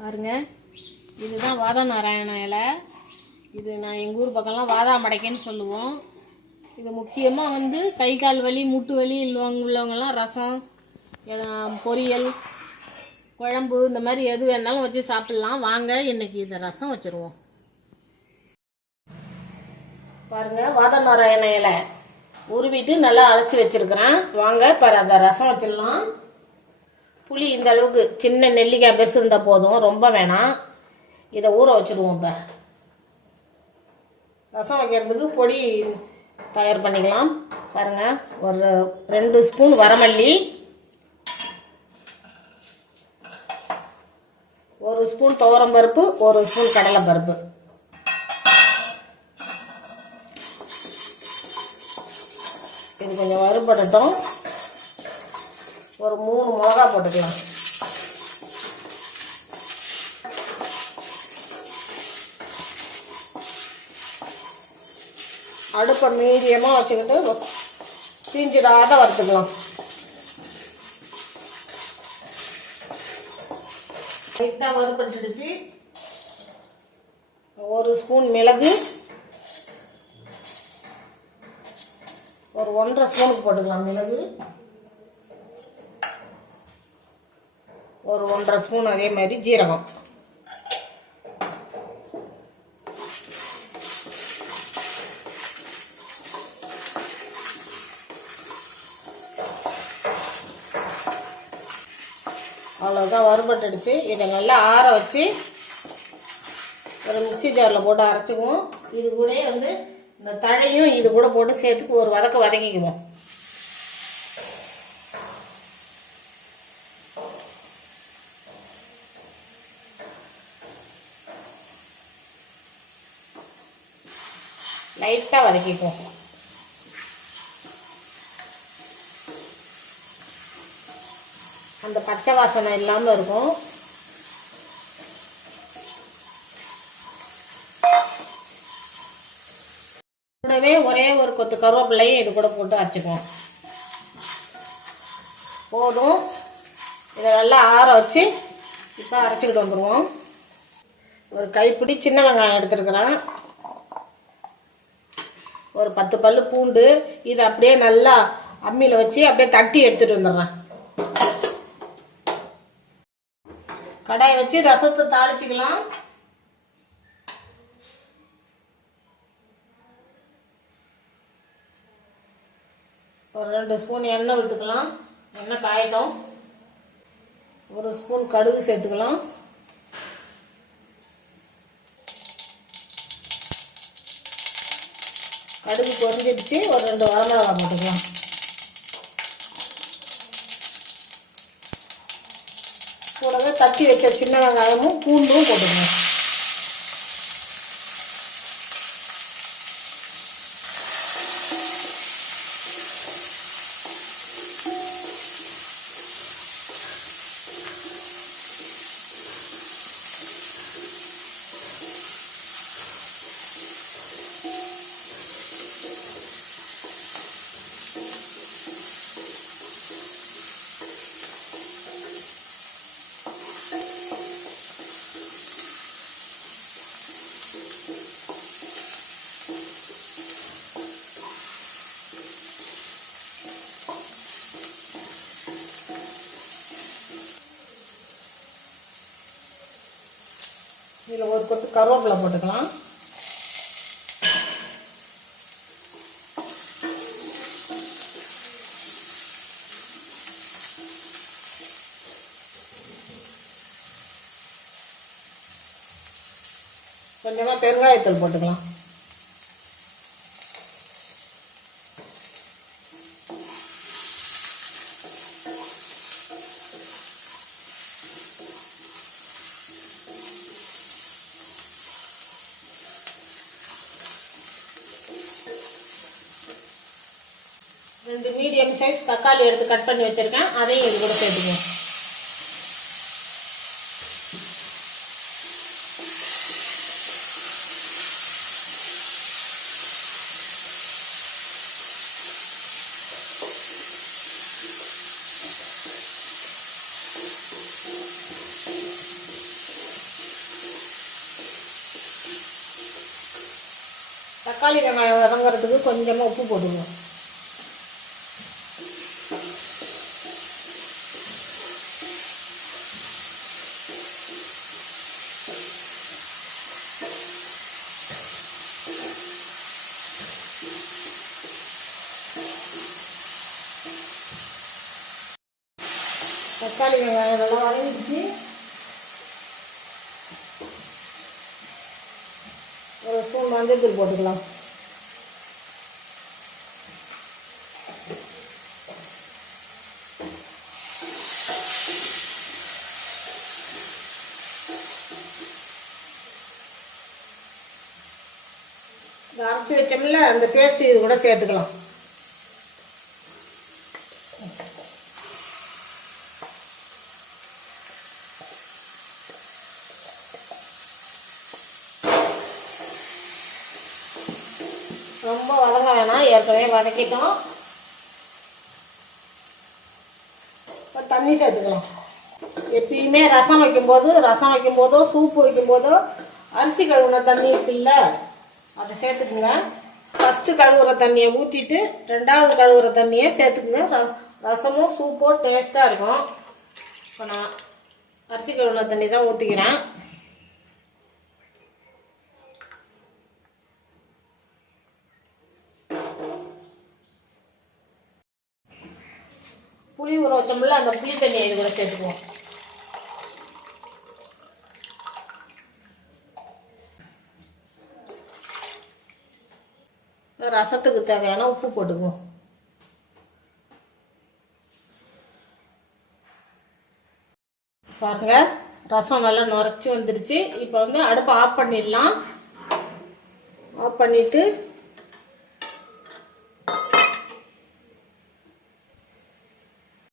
பாருங்க, இதுதான் வாதா நாராயண இலை. இது நான் எங்கள் ஊர் பக்கம்லாம் வாதாமடைக்கைன்னு சொல்லுவோம். இது முக்கியமாக வந்து கை கால் வலி மூட்டு வலி உள்ளவங்கலாம் ரசம், பொரியல், குழம்பு இந்த மாதிரி எது வேணாலும் வச்சு சாப்பிட்லாம். வாங்க இன்னைக்கு இதை ரசம் வச்சுருவோம். பாருங்க, வாதா நாராயண இலை உருவிட்டு நல்லா அலசி வச்சுருக்கிறேன். வாங்க இப்போ அதை ரசம் வச்சிடலாம். புளி இந்த அளவுக்கு சின்ன நெல்லிக்காய் பெருசு இருந்தால் போதும், ரொம்ப வேணாம். இதை ஊற வச்சுடுவோம். இப்போ ரசம் வைக்கிறதுக்கு பொடி தயார் பண்ணிக்கலாம். பாருங்கள், ஒரு 2 ஸ்பூன் வரமல்லி, 1 ஸ்பூன் துவரம்பருப்பு, 1 ஸ்பூன் கடலைப்பருப்பு. இது கொஞ்சம் வறுபடட்டும். ஒரு 3 மிளகா போட்டுக்கலாம். அடுப்பை மீடியமாக வச்சுக்கிட்டு தீஞ்சிடாத வறுத்துக்கலாம். லைட்டாக வறுபட்டுடுச்சு. 1 ஸ்பூன் மிளகு, ஒரு 1.5 ஸ்பூனுக்கு போட்டுக்கலாம் மிளகு. ஒரு 1.5 ஸ்பூன் அதே மாதிரி ஜீரகம். அவ்வளோதான், வறுபட்டுடுச்சு. இதை நல்லா ஆற வச்சு ஒரு மிக்சி ஜாரில் போட்டு அரைச்சிக்குவோம். இது கூட வந்து இந்த தழையும் இது கூட போட்டு சேர்த்துக்கு ஒரு வதக்கிக்குவோம். லைட்டாக வதக்கிக்குவோம். அந்த பச்சை வாசனை இல்லாமல் இருக்கும். கூடவே ஒரே ஒரு கொத்து கருவேப்பிலையும் இது கூட போட்டு அரைச்சிக்குவோம். போதும். இதை நல்லா ஆற வச்சு இப்போ அரைச்சிக்கிட்டு வந்துடுவோம். ஒரு கைப்பிடி சின்ன வெங்காயம் எடுத்துருக்குறேன், ஒரு 10 பல்லு பூண்டு. இதை அப்படியே நல்லா அம்மியில் வச்சு அப்படியே தட்டி எடுத்துகிட்டு வந்துடுறேன். கடாயை வச்சு ரசத்தை தாளிச்சிக்கலாம். ஒரு 2 ஸ்பூன் எண்ணெய் விட்டுக்கலாம். எண்ணெய் காயட்டும். 1 ஸ்பூன் கடுகு சேர்த்துக்கலாம். கடுகு பொரிஞ்சிடுச்சு. ஒரு 2 வரமிளகாய் போட்டுக்கலாம். கூடவே தட்டி வச்ச சின்ன வெங்காயமும் பூண்டும் போட்டுக்கலாம். இதில் ஒரு கொத்து கருவேப்பிலை போட்டுக்கலாம். கொஞ்சமாக பெருங்காயத்தூள் போட்டுக்கலாம். ரெண்டு மீடியம் சைஸ் தக்காளி எடுத்து கட் பண்ணி வச்சிருக்கேன், அதையும் இது கூட சேர்த்துக்குவோம். தக்காளி வெங்காயம் வதங்குறதுக்கு கொஞ்சமாக உப்பு போடுங்க. தக்காளி வெங்காயம் நல்லா வதங்கிடுச்சு. ஒரு ஸ்பூன் மஞ்சள் போட்டுக்கலாம். அரைச்சி வச்சோம்ல அந்த பேஸ்ட் இது கூட சேர்த்துக்கலாம். ரொம்ப வதங்க வேணாம், ஏற்கனவே வதக்கிட்டோம். இப்போ தண்ணி சேர்த்துக்கலாம். எப்பயுமே ரசம் வைக்கும்போதோ சூப்பு வைக்கும்போதோ அரிசி கழுவுன தண்ணி இருக்குல்ல அதை சேர்த்துக்குங்க. ஃபஸ்ட்டு கழுவுற தண்ணியை ஊற்றிட்டு 2வது கழுவுற தண்ணியை சேர்த்துக்குங்க. ரசமும் சூப்பும் டேஸ்ட்டாக இருக்கும். இப்போ நான் அரிசி கழுவுன தண்ணி தான் ஊற்றிக்கிறேன். புளி ஊற வச்சோம்ல அந்த புளி தண்ணியை இது கூட சேர்த்துக்குவோம். ரசத்துக்கு தேவையான உப்பு போட்டுக்குவோம். பாருங்க ரசம் நல்லா நுரைச்சி வந்துடுச்சு. இப்போ வந்து அடுப்பை ஆஃப் பண்ணிடலாம். ஆஃப் பண்ணிட்டு